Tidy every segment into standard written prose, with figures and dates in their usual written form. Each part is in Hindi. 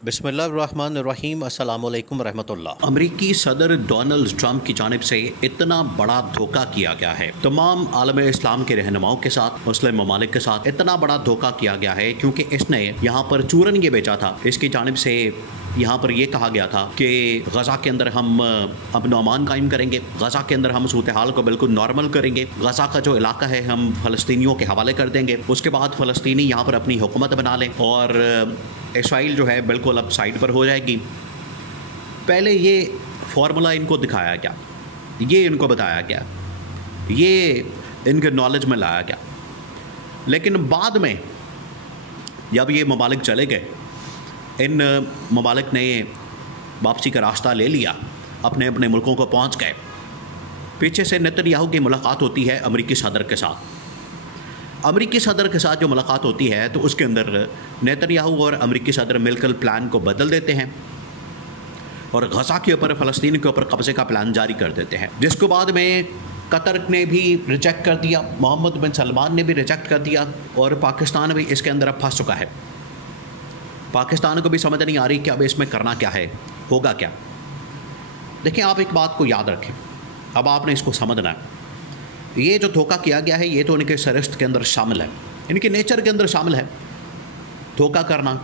बिस्मिल्लाहिर्रहमानिर्रहीम अस्सलाम वालेकुम रहमतुल्लाह। अमरीकी सदर डोनाल्ड ट्रंप की जानिब से इतना बड़ा धोखा किया गया है, तमाम आलम इस्लाम के रहनुमाओं के साथ, मुस्लिम ममालिक के साथ इतना बड़ा धोखा किया गया है क्योंकि इसने यहाँ पर चूरन ये बेचा था। इसकी जानिब से यहाँ पर यह कहा गया था कि गज़ा के अंदर हम अमन अमान कायम करेंगे, गज़ा के अंदर हम सूरत हाल को बिल्कुल नॉर्मल करेंगे, गज़ा का जो इलाका है हम फ़लस्तीनियों के हवाले कर देंगे, उसके बाद फ़लस्तीनी यहाँ पर अपनी हुकूमत बना लें और इसराइल जो है बिल्कुल अब साइड पर हो जाएगी। पहले ये फार्मूला इनको दिखाया गया, ये इनको बताया गया, ये इनके नॉलेज में लाया गया, लेकिन बाद में जब ये ममालिक चले गए, इन ममालिक ने वापसी का रास्ता ले लिया, अपने अपने मुल्कों को पहुंच गए। पीछे से नेतन्याहू की मुलाकात होती है अमरीकी सदर के साथ। अमरीकी सदर के साथ जो मुलाकात होती है तो उसके अंदर नेतन्याहू और अमरीकी सदर मिलकर प्लान को बदल देते हैं और गज़ा के ऊपर, फ़लस्तीन के ऊपर कब्ज़े का प्लान जारी कर देते हैं, जिसको बाद में कतर ने भी रिजेक्ट कर दिया, मोहम्मद बिन सलमान ने भी रिजेक्ट कर दिया और पाकिस्तान भी इसके अंदर अब फंस चुका है। पाकिस्तान को भी समझ नहीं आ रही कि अब इसमें करना क्या है, होगा क्या। देखिए, आप एक बात को याद रखें, अब आपने इसको समझना है। ये जो धोखा किया गया है ये तो इनके सरिश्त के अंदर शामिल है, इनके नेचर के अंदर शामिल है धोखा करना।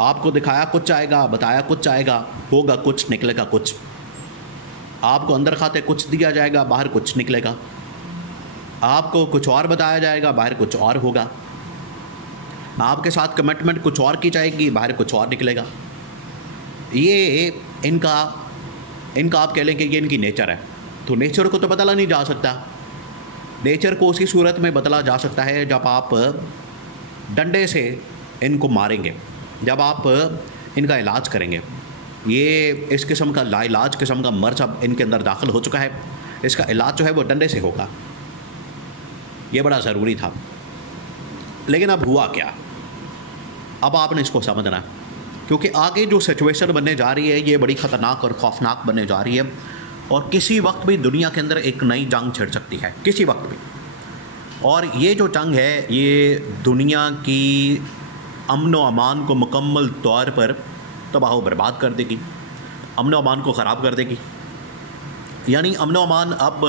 आपको दिखाया कुछ आएगा, बताया कुछ आएगा, होगा कुछ, निकलेगा कुछ। आपको अंदर खाते कुछ दिया जाएगा, बाहर कुछ निकलेगा। आपको कुछ और बताया जाएगा, बाहर कुछ और होगा। आपके साथ कमिटमेंट कुछ और की जाएगी, बाहर कुछ और निकलेगा। ये इनका आप कह लें कि ये इनकी नेचर है। तो नेचर को तो बदला नहीं जा सकता। नेचर को उसी सूरत में बदला जा सकता है जब आप डंडे से इनको मारेंगे, जब आप इनका इलाज करेंगे। ये इस किस्म का लाइलाज किस्म का मर्ज अब इनके अंदर दाखिल हो चुका है। इसका इलाज जो है वो डंडे से होगा। ये बड़ा ज़रूरी था, लेकिन अब हुआ क्या, अब आपने इसको समझना, क्योंकि आगे जो सिचुएशन बनने जा रही है ये बड़ी ख़तरनाक और खौफनाक बनने जा रही है और किसी वक्त भी दुनिया के अंदर एक नई जंग छिड़ सकती है, किसी वक्त भी। और ये जो जंग है ये दुनिया की अमन व अमान को मुकम्मल तौर पर तबाह व बर्बाद कर देगी, अमन व अमान को ख़राब कर देगी। यानी अमन व अमान अब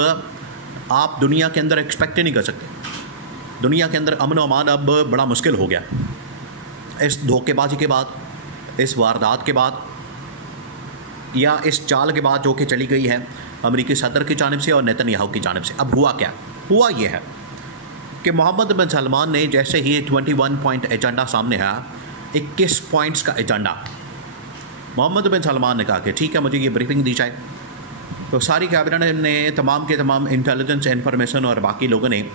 आप दुनिया के अंदर एक्सपेक्ट ही नहीं कर सकते। दुनिया के अंदर अमन व अमान अब बड़ा मुश्किल हो गया इस धोखेबाजी के बाद, इस वारदात के बाद, या इस चाल के बाद जो कि चली गई है अमरीकी सदर की जानिब से और नेतन्याहू की जानिब से। अब हुआ क्या, हुआ ये है कि मोहम्मद बिन सलमान ने जैसे ही 21 पॉइंट एजेंडा सामने आया, 21 पॉइंट्स का एजेंडा, मोहम्मद बिन सलमान ने कहा कि ठीक है, मुझे ये ब्रीफिंग दी जाए। तो सारी कैबिनेट ने, तमाम के तमाम इंटेलिजेंस, इन्फॉर्मेशन और बाकी लोगों ने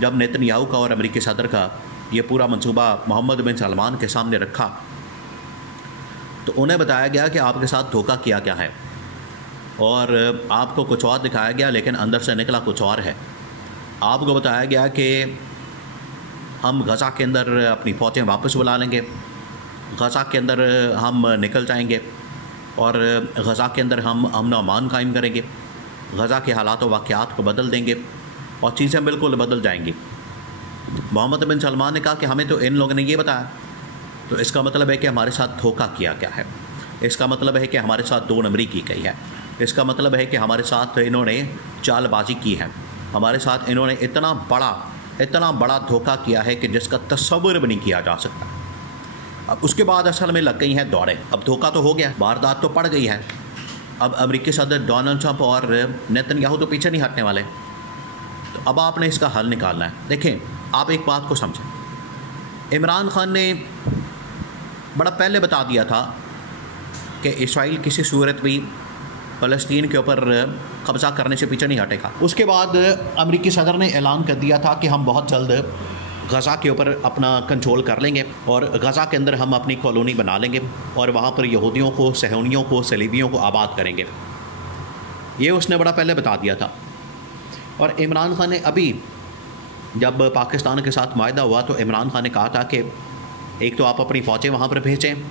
जब नेतन्याहू का और अमरीकी सदर का ये पूरा मंसूबा मोहम्मद बिन सलमान के सामने रखा तो उन्हें बताया गया कि आपके साथ धोखा किया गया है और आपको कुछ और दिखाया गया, लेकिन अंदर से निकला कुछ और है। आपको बताया गया कि हम गज़ा के अंदर अपनी फ़ौजें वापस बुला लेंगे, गज़ा के अंदर हम निकल जाएंगे और गज़ा के अंदर हम अमन व अमान कायम करेंगे, गज़ा के हालात व वाक़यात को बदल देंगे और चीज़ें बिल्कुल बदल जाएंगी। मोहम्मद बिन सलमान ने कहा कि हमें तो इन लोगों ने ये बताया, तो इसका मतलब है कि हमारे साथ धोखा किया गया है। इसका मतलब है कि हमारे साथ दो नंबरी की गई है। इसका मतलब है कि हमारे साथ इन्होंने चालबाजी की है, हमारे साथ इन्होंने इतना बड़ा धोखा किया है कि जिसका तस्वुर भी नहीं किया जा सकता। अब उसके बाद असल में लग गई हैं दौड़ें। अब धोखा तो हो गया, वारदात तो पड़ गई है। अब अमरीकी सदर डोनाल्ड ट्रंप और नेतन्याहू तो पीछे नहीं हटने वाले। तो अब आपने इसका हल निकालना है। देखें, आप एक बात को समझें, इमरान खान ने बड़ा पहले बता दिया था कि इसराइल किसी सूरत भी फ़लस्तीन के ऊपर कब्ज़ा करने से पीछे नहीं हटेगा। उसके बाद अमरीकी सदर ने ऐलान कर दिया था कि हम बहुत जल्द गज़ा के ऊपर अपना कंट्रोल कर लेंगे और गज़ा के अंदर हम अपनी कॉलोनी बना लेंगे और वहाँ पर यहूदियों को, सहूनियों को, सलीबियों को आबाद करेंगे। ये उसने बड़ा पहले बता दिया था। और इमरान खान ने अभी जब पाकिस्तान के साथ मायदा हुआ तो इमरान खान ने कहा था कि एक तो आप अपनी फ़ौजें वहाँ पर भेजें,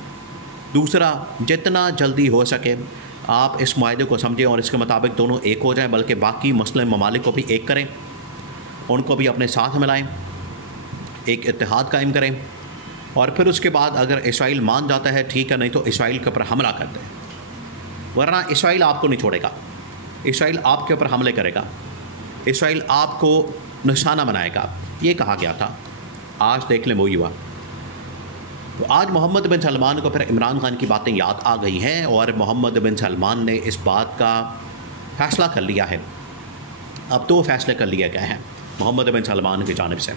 दूसरा जितना जल्दी हो सके आप इस मायदे को समझें और इसके मुताबिक दोनों एक हो जाएं, बल्कि बाकी मुस्लिम ममालिक को भी एक करें, उनको भी अपने साथ मिलाएं, एक इत्तेहाद कायम करें और फिर उसके बाद अगर इसराइल मान जाता है ठीक है, नहीं तो इसराइल के ऊपर हमला करते हैं, वरना इसराइल आपको नहीं छोड़ेगा, इसराइल आपके ऊपर हमले करेगा, इसराइल आपको निशाना बनाएगा, ये कहा गया था। आज देख लें वही हुआ। तो आज मोहम्मद बिन सलमान को फिर इमरान खान की बातें याद आ गई हैं और मोहम्मद बिन सलमान ने इस बात का फ़ैसला कर लिया है। अब 2 फैसले कर लिए गए हैं मोहम्मद बिन सलमान की जानिब से।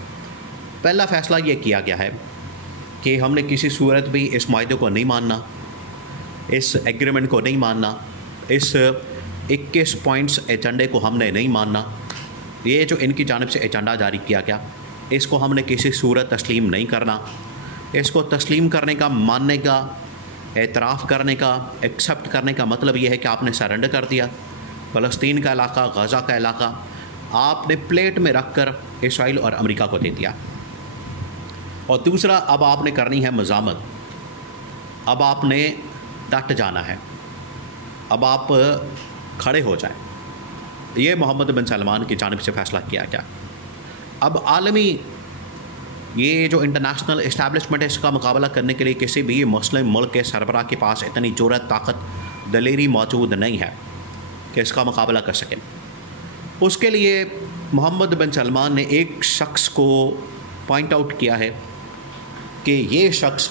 पहला फ़ैसला ये किया गया है कि हमने किसी सूरत भी इस माहदे को नहीं मानना, इस एग्रीमेंट को नहीं मानना, इस 21 पॉइंट्स एजेंडे को हमने नहीं मानना। ये जो इनकी जानिब से एजेंडा जारी किया गया, इसको हमने किसी सूरत तस्लीम नहीं करना। इसको तस्लीम करने का, मानने का, एतराफ़ करने का, एक्सेप्ट करने का मतलब ये है कि आपने सरेंडर कर दिया। फ़लस्तीन का इलाका, गज़ा का इलाका आपने प्लेट में रख कर इसराइल और अमेरिका को दे दिया। और दूसरा, अब आपने करनी है मज़ामत, अब आपने डट जाना है, अब आप खड़े हो जाएं। ये मोहम्मद बिन सलमान की जानिब से फ़ैसला किया गया। अब आलमी ये जो इंटरनेशनल इस्टेब्लिशमेंट है, इसका मुकाबला करने के लिए किसी भी मुस्लिम मुल्क के सरबराह के पास इतनी ज़रूरत, ताकत, दलेरी मौजूद नहीं है कि इसका मुकाबला कर सकें। उसके लिए मोहम्मद बिन सलमान ने एक शख्स को पॉइंट आउट किया है कि ये शख्स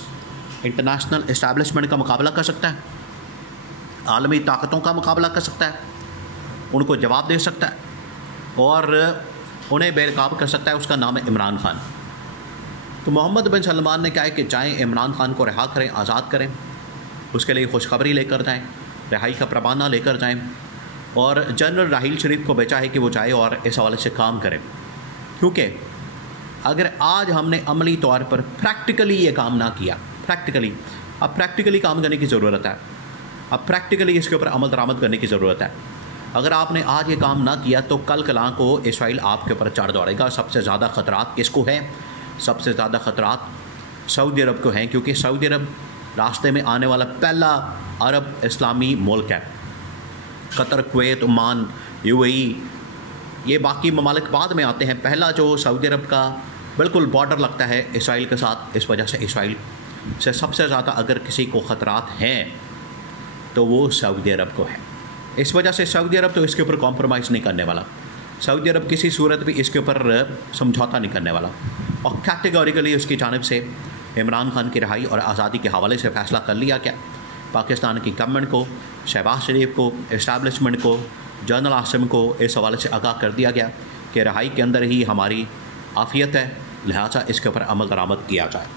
इंटरनेशनल इस्टेब्लिशमेंट का मुकाबला कर सकता है, आलमी ताकतों का मुकाबला कर सकता है, उनको जवाब दे सकता है और उन्हें बेनकाब कर सकता है। उसका नाम है इमरान खान। तो मोहम्मद बिन सलमान ने कहा है कि जाएँ इमरान खान को रिहा करें, आज़ाद करें, उसके लिए खुशखबरी लेकर जाएँ, रिहाई का परवाना लेकर जाएँ। और जनरल राहील शरीफ को भेजा है कि वो जाए और इस हवाले से काम करें, क्योंकि अगर आज हमने अमली तौर पर प्रैक्टिकली ये काम ना किया, अब प्रैक्टिकली काम करने की ज़रूरत है, अब प्रैक्टिकली इसके ऊपर अमल दरामद करने की ज़रूरत है। अगर आपने आज ये काम ना किया तो कल कलां को इसराइल आपके ऊपर चढ़ दौड़ेगा। सबसे ज़्यादा ख़तरात किसको है? सबसे ज़्यादा ख़तरात सऊदी अरब को हैं, क्योंकि सऊदी अरब रास्ते में आने वाला पहला अरब इस्लामी मुल्क है। कतर, कुवैत, ओमान, यूएई, ये बाकी ममालिक बाद में आते हैं। पहला जो सऊदी अरब का बिल्कुल बॉर्डर लगता है इसराइल के साथ, इस वजह से इसराइल से सबसे ज़्यादा अगर किसी को ख़तरात हैं तो वो सऊदी अरब को है। इस वजह से सऊदी अरब तो इसके ऊपर कॉम्प्रोमाइज़ नहीं करने वाला, सऊदी अरब किसी सूरत भी इसके ऊपर समझौता नहीं करने वाला। और कैटेगोरिकली उसकी जानिब से इमरान खान की रिहाई और आज़ादी के हवाले से फ़ैसला कर लिया गया। पाकिस्तान की गवर्नमेंट को, शहबाज शरीफ को, इस्टेब्लिशमेंट को, जनरल आसिम को इस हवाले से आगाह कर दिया गया कि रिहाई के अंदर ही हमारी आफ़ियत है, लिहाजा इसके ऊपर अमल दरामद किया जाए।